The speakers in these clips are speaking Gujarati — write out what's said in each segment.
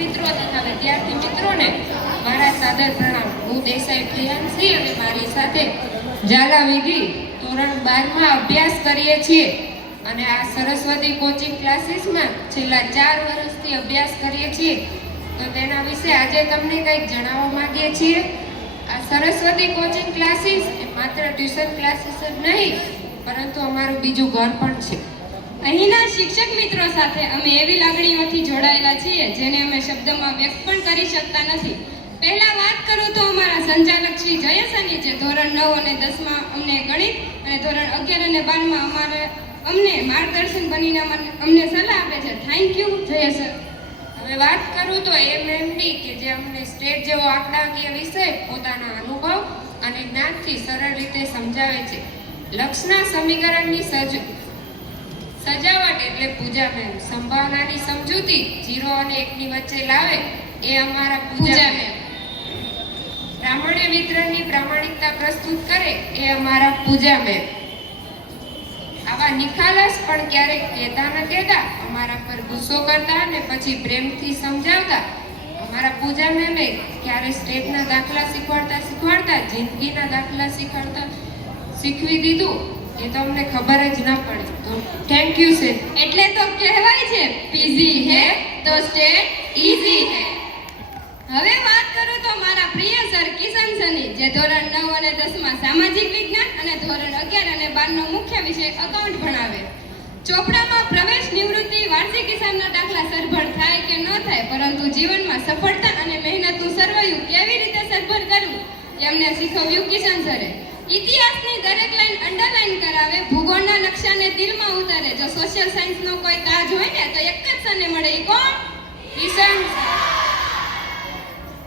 મિત્રો તથા વિદ્યાર્થી મિત્રોને મારા સાદર પ્રણામ. હું દેસાઈ પ્રિયાંશી અને મારી સાથે ઝાલા વિધિ ધોરણ 12 માં અભ્યાસ કરીએ છીએ અને આ સરસ્વતી કોચિંગ ક્લાસીસમાં છેલ્લા 4 વર્ષથી અભ્યાસ કરીએ છીએ. તો તેના વિશે આજે તમને કંઈક જણાવવા માંગીએ છીએ. આ સરસ્વતી કોચિંગ ક્લાસીસ એ માત્ર ટ્યુશન ક્લાસીસ જ નહીં પરંતુ અમારું બીજું ઘર પણ છે. અહીંના શિક્ષક મિત્રો સાથે અમે એવી લાગણીઓથી જોડાયેલા છીએ જેને અમે શબ્દમાં વ્યક્ત પણ કરી શકતા નથી. પહેલા વાત કરું તો અમારા સંચાલક શ્રી જયેશની જે ધોરણ 9 અને 10 માં અમને ગણિત અને ધોરણ 11 અને 12 માં અમને માર્ગદર્શન બનીને અમને સલાહ આપે છે. Thank you Jayesh. હવે વાત કરું તો MMD કે જે અમને સ્ટેટ જેવો આંકડાકીય વિષય પોતાના અનુભવ અને જ્ઞાનથી સરળ રીતે સમજાવે છે. લક્ષના સમીકરણની સજાવટ એટલે પૂજા મેમ. સંભાવનાની સમજૂતી 0 અને 1 ની વચ્ચે લાવે એ અમારા પૂજા મેમ. પ્રામાણ્ય વિતરણની પ્રામાણિકતા પ્રસ્તુત કરે એ અમારા પૂજા મેમ. આવા નિખાલસ પણ ક્યારેક કહેતા અમારા પર ગુસ્સો કરતા અને પછી પ્રેમથી સમજાવતા અમારા પૂજા મેમે ક્યારે સ્ટેટના દાખલા શીખવાડતા જિંદગીના દાખલા શીખવી દીધું એ તો અમને ખબર જ ન પડી. તો થેન્ક યુ સર. એટલે તો કહેવાય છે પીઝી હે તો સ્ટેટ ઈઝી હે. હવે વાત કરું તો મારા પ્રિય સર કિશન સરની જે ધોરણ 9 અને 10 માં સામાજિક વિજ્ઞાન અને ધોરણ 11 અને 12 નો મુખ્ય વિષય એકાઉન્ટ ભણાવે. ચોપડામાં પ્રવેશ નિવૃત્તિ વાર્ષિક હિસાબના દાખલા સરભર થાય કે ન થાય પરંતુ જીવનમાં સફળતા અને મહેનતનું સરવૈયું કેવી રીતે સરભર કરવું એમને શીખવ્યું કિશન સરે. ઇતિહાસની દરેક લાઈન અંડરલાઈન કરાવે, ભૂગોળના નકશાને દિલમાં ઉતારે. જો સોશિયલ સાયન્સનો કોઈ તાજ હોય ને તો એક જ સરને મળે. એ કોણ? કિશન.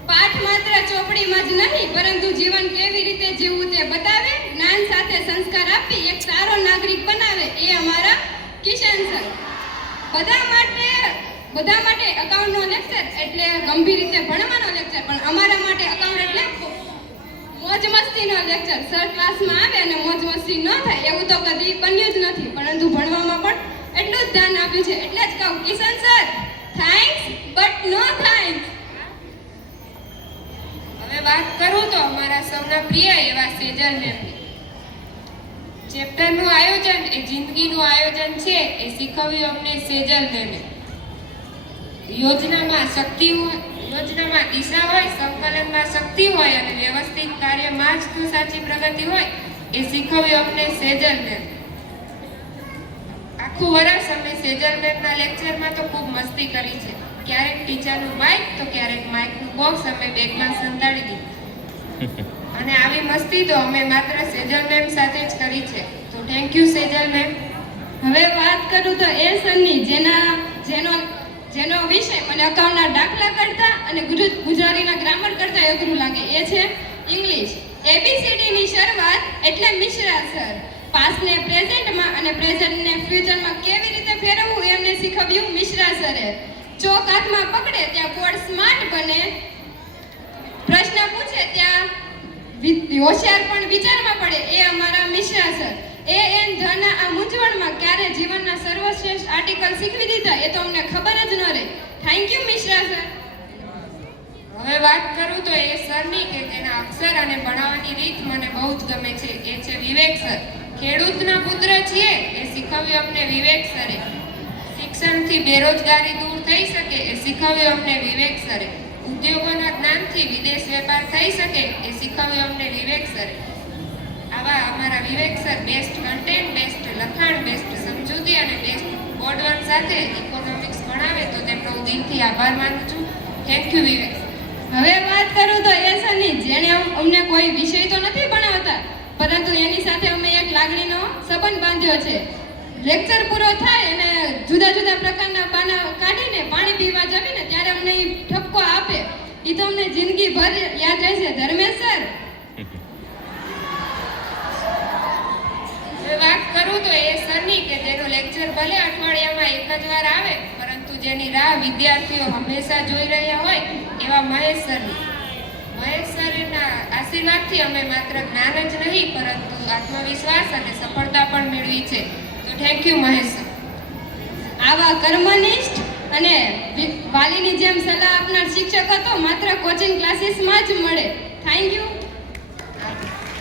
પાઠ માત્ર ચોપડીમાં જ નહીં પરંતુ જીવન કેવી રીતે જીવવું તે બતાવે, જ્ઞાન સાથે સંસ્કાર આપી એક સારો નાગરિક બનાવે એ અમારા કિશન સર. બધા માટે એકાઉન્ટનો લેક્ચર એટલે ગંભીર રીતે ભણવાનો લેક્ચર, પણ અમારા માટે એકાઉન્ટ એટલે મોજ મસ્તીનો લેક્ચર. સર ક્લાસમાં આવે અને મોજ મસ્તી ન થાય એવું તો કદી બન્યું જ નથી, પરંતુ ભણવામાં પણ એટલું જ ધ્યાન આપ્યું છે. એટલે જ કહું Kishan sir thanks but no thanks. હવે વાત કરું તો અમારા સૌના પ્રિય એવા સેજલ મેમ. ચેપ્ટરનું આયોજન એ જિંદગીનું આયોજન છે એ શીખવ્યું અમને સેજલ મેમે. યોજનામાં દિશા હોય, સંકલનમાં શક્તિ હોય અને વ્યવસ્થિત કાર્યમાં જ તો સાચી પ્રગતિ હોય એ શીખવ્યું અમને સેજલ મેમ. આખું વર્ષ અમે સેજલ મેમના લેક્ચરમાં તો ખૂબ મસ્તી કરી છે. ક્યારેક ટીચરનું માઇક તો ક્યારેક માઇકનું બોક્સ અમે બેગમાં સંતાડી દીધું. અને આવી મસ્તી તો અમે માત્ર સેજલ મેમ સાથે જ કરી છે. તો થેન્ક યુ સેજલ મેમ. હવે વાત કરું તો એ સરની જેનો વિષય મને એકાઉન્ટના દાખલા કરતા અને ગુજરાતીના ગ્રામર કરતા અઘરું લાગે એ છે ઇંગ્લિશ. ABCD ની શરૂઆત એટલે મિશ્રા સર. પાસ્ટને પ્રેઝન્ટમાં અને પ્રેઝન્ટને ફ્યુચરમાં કેવી રીતે ફેરવવું એમને શીખવ્યું મિશ્રા સરે. ચોક હાથમાં પકડે ત્યાં બોર્ડ સ્માર્ટ બને, પ્રશ્ન પૂછે ત્યાં હોશિયાર પણ વિચારમાં પડે એ અમારા મિશ્રા સર. AN ધના આ મૂંઝવણમાં ક્યારે જીવનના સર્વશ્રેષ્ઠ આર્ટિકલ શીખવી દીધા એ તો અમને ખબર જ ન રહે. Thank you Mishra sir. હવે વાત કરું તો એ સરની કે તેના અક્ષર અને ભણાવવાની રીત મને બહુ જ ગમે છે એ છે વિવેક સર. ખેડૂતના પુત્ર છીએ એ શીખવ્યું અમને વિવેક સરે. શિક્ષણથી બેરોજગારી દૂર થઈ શકે એ શીખવ્યું અમને વિવેક સરે. ઉદ્યોગોના જ્ઞાનથી વિદેશ વેપાર થઈ શકે એ શીખવ્યું અમને વિવેક સરે. આવા અમારા વિવેક સર બેસ્ટ કન્ટેન્ટ, બેસ્ટ લખાણ, બેસ્ટ સમજૂતી અને બેસ્ટ બોર્ડવર્ક સાથે ઇકોનોમિક્સ ભણાવે તો તેમનો હું દિલથી આભાર માનું છું. થેન્ક યુ વિવેક. હવે વાત કરું તો એ સરની જેણે અમને કોઈ વિષય તો નથી ભણાવતા પરંતુ એની સાથે અમે એક લાગણીનો સંબંધ બાંધ્યો છે. લેક્ચર પૂરો થાય અને જુદા જુદા પ્રકારના પાના કાઢીને પાણી પીવા જમીને ત્યારે અમને ઠપકો આપે. એ તો અમને જિંદગીભર યાદ રહેશે. ધર્મેશ સર. હવે વાત કરું તો એ સરની કે જેનો લેક્ચર ભલે અઠવાડિયામાં એક જ વાર આવે પરંતુ જેની રાહ વિદ્યાર્થીઓ હંમેશા જોઈ રહ્યા હોય એવા મહેશ સરની. મહેશ સરના આશીર્વાદથી અમે માત્ર જ્ઞાન જ નહીં પરંતુ આત્મવિશ્વાસ અને સફળતા પણ મેળવી છે. તો થેન્ક યુ મહેશ સર. આવા કર્મનિષ્ઠ અને વાલીની જેમ સલાહ આપનાર શિક્ષકો તો માત્ર કોચિંગ ક્લાસીસમાં જ મળે. Thank you.